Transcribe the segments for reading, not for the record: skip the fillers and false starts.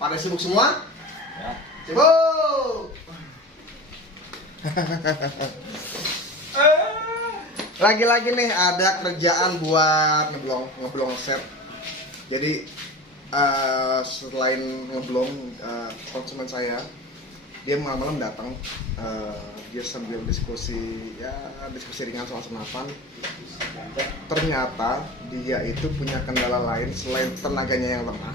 Pada sibuk semua? Ya. Sibuk! Lagi-lagi nih ada kerjaan buat ngeblong set. Jadi selain ngeblong konsumen saya, dia malam-malam datang, dia sambil diskusi ringan soal senapan. Ternyata dia itu punya kendala lain selain tenaganya yang lemah.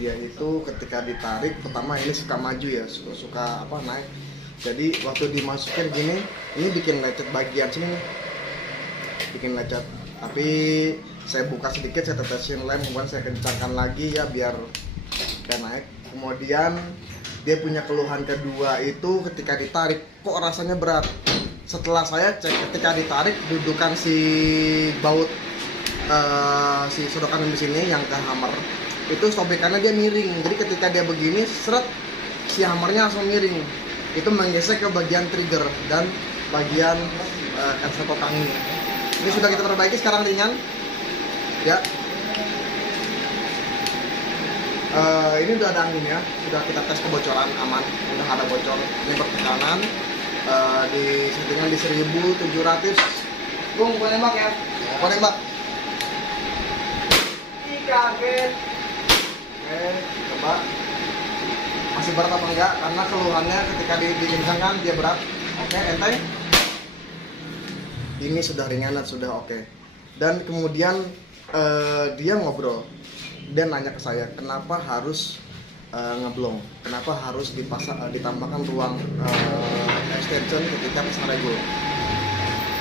Dia itu ketika ditarik, pertama ini suka maju ya, suka naik. Jadi waktu dimasukin gini, ini bikin lecet bagian sini, bikin lecet. Tapi saya buka sedikit, saya tetesin lem, kemudian saya kencangkan lagi ya biar naik. Kemudian dia punya keluhan kedua itu ketika ditarik, kok rasanya berat. Setelah saya cek ketika ditarik, dudukan si baut si sodokan di sini yang ke hammer itu sobekannya dia miring. Jadi ketika dia begini, seret, si hammernya langsung miring. Itu menggesek ke bagian trigger dan bagian cancel kokang ini. Ini sudah kita perbaiki, sekarang ringan. Ya. Ini udah ada anginnya, sudah kita tes kebocoran aman, udah ada bocor. Ini pertekanan di settingan di 1700. Bung, boleh nembak ya? Boleh nembak. Kaget. Oke, coba. Masih berat apa enggak? Karena keluhannya ketika dikencangkan dia berat. Oke, enteng. Ini sudah ringan dan sudah oke. Dan kemudian dia ngobrol. Dia nanya ke saya, kenapa harus ngeblong? Kenapa harus ditambahkan ruang extension ketika pasang regul?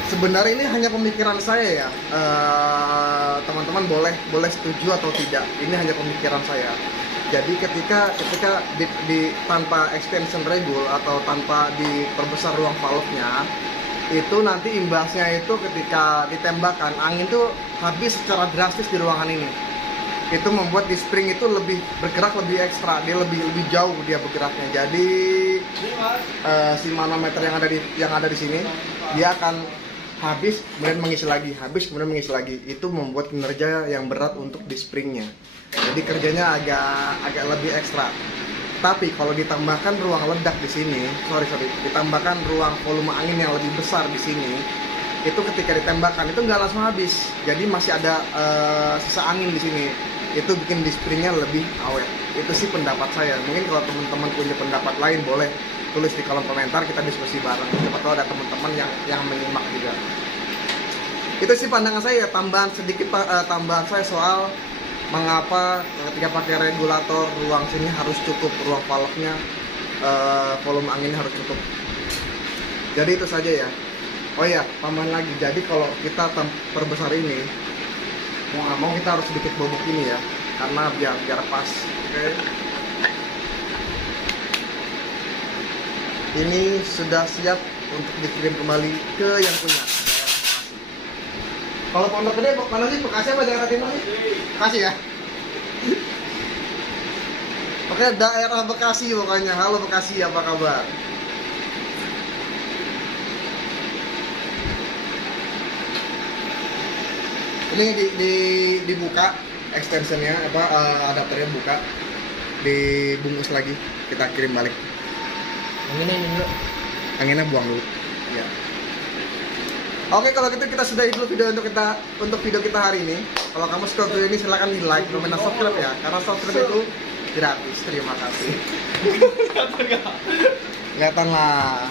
Sebenarnya ini hanya pemikiran saya ya. Teman-teman boleh setuju atau tidak. Ini hanya pemikiran saya. Jadi ketika di tanpa extension regul atau tanpa diperbesar ruang valve-nya, itu nanti imbasnya itu ketika ditembakkan angin tuh habis secara drastis di ruangan ini. Itu membuat di spring itu lebih bergerak lebih ekstra, dia lebih jauh dia bergeraknya. Jadi si manometer yang ada di sini dia akan habis kemudian mengisi lagi, habis kemudian mengisi lagi. Itu membuat kinerja yang berat untuk di springnya. Jadi kerjanya agak lebih ekstra. Tapi kalau ditambahkan ruang ledak di sini, ditambahkan ruang volume angin yang lebih besar di sini, itu ketika ditembakkan itu nggak langsung habis. Jadi masih ada sisa angin di sini. Itu bikin di springnya lebih awet. Itu sih pendapat saya. Mungkin kalau teman-teman punya pendapat lain boleh tulis di kolom komentar, kita diskusi bareng. Siapa tahu ada teman-teman yang menyimak juga. Itu sih pandangan saya. Tambahan saya soal mengapa ketika pakai regulator ruang sini harus cukup, ruang valve-nya volume anginnya harus cukup. Jadi itu saja ya. Oh ya, tambahan lagi. Jadi kalau kita perbesar ini, mau nggak mau kita harus sedikit bobok ini ya, karena biar pas. Oke. Ini sudah siap untuk dikirim kembali ke yang punya. Kalau Pondok Gede mana sih? Bekasi apa Jakarta Timur sih? Bekasi ya. Oke, daerah Bekasi pokoknya. Halo Bekasi, apa kabar? Ini dibuka extensionnya, adapternya buka, dibungkus lagi, kita kirim balik. Anginnya buang dulu. Ya. Oke, kalau gitu kita sudahi dulu video untuk video kita hari ini. Kalau kamu suka video ini silahkan di like, komen, dan subscribe ya. Karena subscribe itu gratis. Terima kasih. Kelihatan lah.